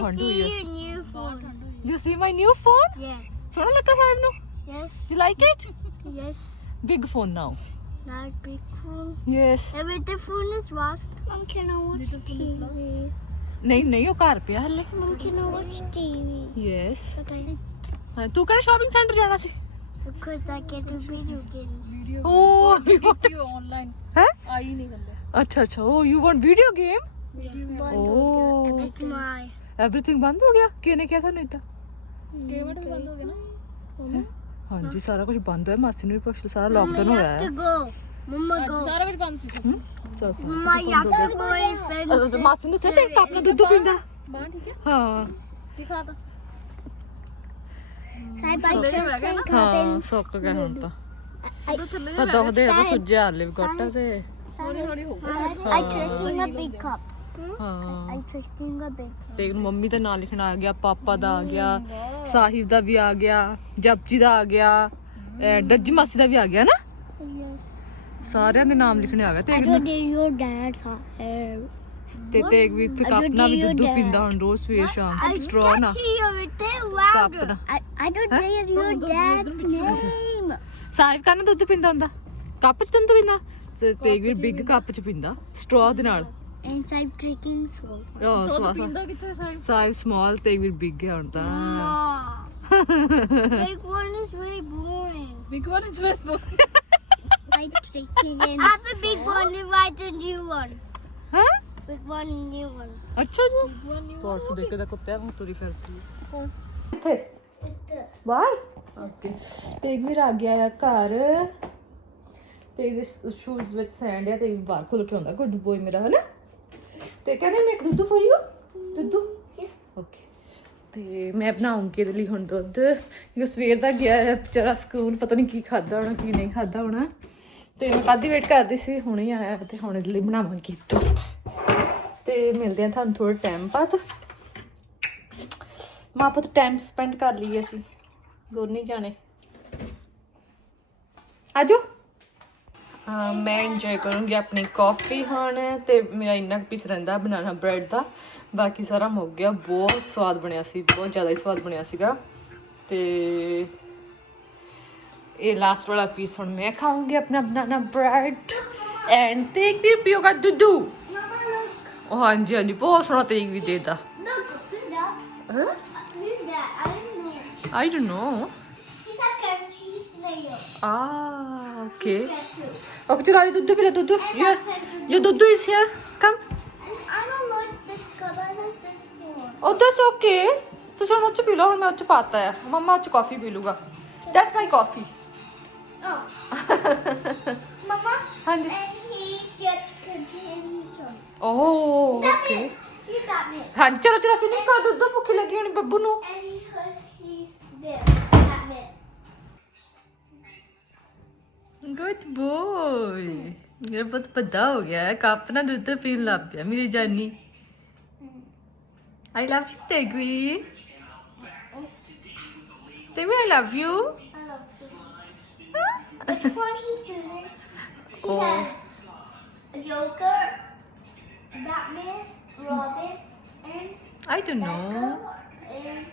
ਠੰਡ ਹੋਈ ਹੈ। your new phone. You see my new phone? Yeah. ਸੋਹਣਾ ਲੱਗਾ ਸਾਹਿਬ ਨੂੰ? Yes. You like it? Yes. Big phone now. Not big phone. Yes. If the phone is lost, Mom, can I watch TV? ਨਹੀਂ ਉਹ ਘਰ ਪਿਆ ਹਲੇ। Mom, can I watch TV? Yes. Okay. ਹਾਂ ਤੂੰ ਕਿਹੜਾ ਸ਼ਾਪਿੰਗ ਸੈਂਟਰ ਜਾਣਾ ਸੀ? Because I get a video game. Oh, video online ਹੈ? ਆਈ ਨਹੀਂ ਬੰਦੇ ਅੱਛਾ oh you want video game? Oh. It's my. Everything ਬੰਦ ਹੋ ਗਿਆ? ਕਿਹਨੇ ਕਿਹਾ ਸਾਨੂੰ ਇਦਾਂ? ਪੇਮੈਂਟ ਵੀ ਬੰਦ ਹੋ ਗਿਆ ਨਾ ਹਾਂਜੀ ਸਾਰਾ ਕੁਝ ਬੰਦ ਹੋਇਆ ਮਾਸੀ ਨੂੰ ਵੀ ਪੁੱਛ ਲਓ ਸਾਰਾ ਲੋਕਡਾਊਨ ਹੋਇਆ to ਹੈ। go. Mama, ਅੱਜ go. ਸਾਰਾ ਕੁਝ ਬੰਦ ਸੀ ਚੱਲ Mama, you have to go in friends. ਮਾਸੀ ਨੂੰ ਦੱਸਿਆ ਤੇ ਆਪਣਾ ਦੁੱਧ ਪੀਂਦਾ। ਬਾਹਰ ਠੀਕ ਹੈ ਹਾਂ ਦਿਖਾ ਤਾ Side by ਥੱਲੇ ਜਿਹਾ ਬਹਿ ਗਿਆ ਨਾ ਹਾਂ ਸੁੱਕ ਗਿਆ ਹੁਣ ਤਾਂ ਉਹ ਥੱਲੇ ਤਾਂ ਦੁਖਦੇ ਆ ਤਾਂ ਸੁੱਜਿਆ ਹਲੇ ਵੀ ਘੱਟ ਤੇ ਹੌਲੀ ਹੌਲੀ ਹੋ I'm drinking a big cup. ਹਾਂ I'm drinking a big. ਤੇ ਮੰਮੀ ਦਾ ਨਾਂ ਲਿਖਣਾ ਆ ਗਿਆ ਪਾਪਾ ਦਾ ਆ ਗਿਆ ਸਾਹਿਬ ਦਾ ਵੀ ਆ ਗਿਆ ਜਪਜੀ ਦਾ ਆ ਗਿਆ ਡੱਜੀ ਮਾਸੀ ਦਾ ਵੀ ਆ ਗਿਆ ਨਾ Yes. ਸਾਰਿਆਂ ਦੇ ਨਾਮ ਲਿਖਣੇ ਆ ਗਏ ਤੇ I don't need your dad's hair. ਤੇ ਵੀ ਫਿਰ ਆਪਣਾ ਵੀ ਦੁੱਧ ਪੀਂਦਾ ਹੁਣ ਰੋਜ਼ ਸਵੇਰ ਸ਼ਾਮ ਸਟ੍ਰੋ ਨਾ louder. I don't need your dad's name. ਸਾਹਿਬ ਕਹਿੰਦਾ ਦੁੱਧ ਪੀਂਦਾ ਹੁੰਦਾ ਕੱਪ ਚ ਦੁੱਧ ਪੀਂਦਾ ਤੇ ਵੀ ਬਿਗ ਕੱਪ ਚ ਪੀਂਦਾ ਸਟ੍ਰੋ ਦੇ ਨਾਲ And I'm drinking salt. ਦੁੱਧ ਪੀਂਦਾ ਕਿੱਥੇ ਸਾਹਿਬ ਸਾਹਿਬ ਸਮਾਲ ਤੇ ਵੀ ਬਿਗ ਹੈ ਹੁਣ ਤਾਂ Big one is very boring. Big one is very boring I'm drinking in. I have a big one if I the new one. ਹਾਂ Big one, new one. ਅੱਛਾ ਜੀ ਪਰਸ ਦੇ ਕੇ ਤਾਂ ਕੁੱਤਿਆਂ ਨੂੰ ਤੁਰੀ ਫਿਰਦੀ ਹੈ ਕਿੱਥੇ It's the. ਬਾਹਰ ਓਕੇ ਤੇ ਵੀਰ ਆ ਗਿਆ ਆ ਘਰ ਤੇ ਇਹਦੇ ਸ਼ੂਜ਼ ਵਿੱਚ ਸੈਂਡ ਆ ਤੇ ਬਾਹਰ ਖੁੱਲ ਕੇ ਆਉਂਦਾ ਗੁੱਡ ਬੋਏ ਮੇਰਾ ਹਨਾ ਤੇ ਕਹਿੰਦੇ ਮੈਂ ਇੱਕ ਦੁੱਧ ਫੋਈਓ ਦੁੱਧ Yes. ਓਕੇ ਤੇ ਮੈਂ ਬਣਾਉਂਗੀ ਇਹਦੇ ਲਈ ਹੁਣ ਦੁੱਧ ਕਿਉਂਕਿ ਸਵੇਰ ਦਾ ਗਿਆ ਹੈ ਵਿਚਾਰਾ ਸਕੂਲ ਪਤਾ ਨਹੀਂ ਕੀ ਖਾਦਾ ਹੋਣਾ ਕੀ ਨਹੀਂ ਖਾਦਾ ਹੋਣਾ ਤੇ ਮੈਂ ਕਾਦੀ ਵੇਟ ਕਰਦੀ ਸੀ ਹੁਣੇ ਆਇਆ ਤੇ ਹੁਣ ਇਹਦੇ ਲਈ ਬਣਾਵਾਂਗੀ ਦੁੱਧ ਤੇ ਮਿਲਦੇ ਆ ਤੁਹਾਨੂੰ ਥੋੜਾ ਟਾਈਮ ਬਾਅਦ ਮਾਂ ਪੁੱਤ ਟਾਈਮ ਸਪੈਂਡ ਕਰ ਲਈਏ ਅਸੀਂ ਦੋਨੇ ਜਾਣੇ ਆਜੋ ਮੈਂ ਇੰਜੋਏ ਕਰੂੰਗੀ ਆਪਣੀ ਕਾਫੀ ਹੁਣ ਤੇ ਮੇਰਾ ਇੰਨਾ ਪੀਸ ਰਹਿੰਦਾ ਬਨਾਨਾ ਬ੍ਰੈਡ ਦਾ ਬਾਕੀ ਸਾਰਾ ਮੁੱਕ ਗਿਆ ਬਹੁਤ ਸਵਾਦ ਬਣਿਆ ਸੀ ਬਹੁਤ ਜ਼ਿਆਦਾ ਹੀ ਸਵਾਦ ਬਣਿਆ ਸੀਗਾ ਤੇ ਇਹ ਲਾਸਟ ਵਾਲਾ ਪੀਸ ਹੁਣ ਮੈਂ ਖਾਊਂਗੀ ਆਪਣਾ ਬਨਾਨਾ ਬ੍ਰੈਡ ਐਂਡ ਤੇ ਇੱਕ ਵੀ ਪੀਓਗਾ ਦੁੱਧੂ Mama, look. ਉਹ ਹਾਂਜੀ ਹਾਂਜੀ ਬਹੁਤ ਸੋਹਣਾ ਤੇਗ ਵੀ ਦੇਦਾ Look, who's that? Huh? Who's that? I don't know. I don't know. He's a country player. Ah, okay. Country. Okay, चलो ये दूध पिला दूध. ये दूध is here. Come. And I don't like this cup. I like this one. Oh, that's okay. ਤੁਸੀਂ ਹੁਣ ਉਹ 'ਚ ਪੀ ਲਓ ਹੁਣ ਮੈਂ ਉਹ 'ਚ ਪਾਤਾ ਹੈ ਮੰਮਾ ਉਹ 'ਚ ਕਾਫੀ ਪੀ ਲੂਗਾ that's my coffee. Oh. Mama. ਹਾਂਜੀ And he gets continue. oh okay He got me. ਹਾਂਜੀ ਚਲੋ ਚਲੋ ਫਿਨਿਸ਼ ਕਰ ਦੁੱਧ ਭੁੱਖੀ ਲੱਗੀ ਹੋਣੀ ਬੱਬੂ ਨੂੰ And he's there. Got me. Good boy ਮੇਰਾ ਬਹੁਤ ਵੱਡਾ ਹੋ ਗਿਆ ਹੈ ਕੱਪ ਨਾਲ ਦੁੱਧ ਪੀਣ ਲੱਗ ਪਿਆ ਮੇਰੀ ਜਾਨੀ I love you Tegui Tegui I love you I love you. Which one he chooses? He Oh. has a Joker, Batman, Robin, and I don't know and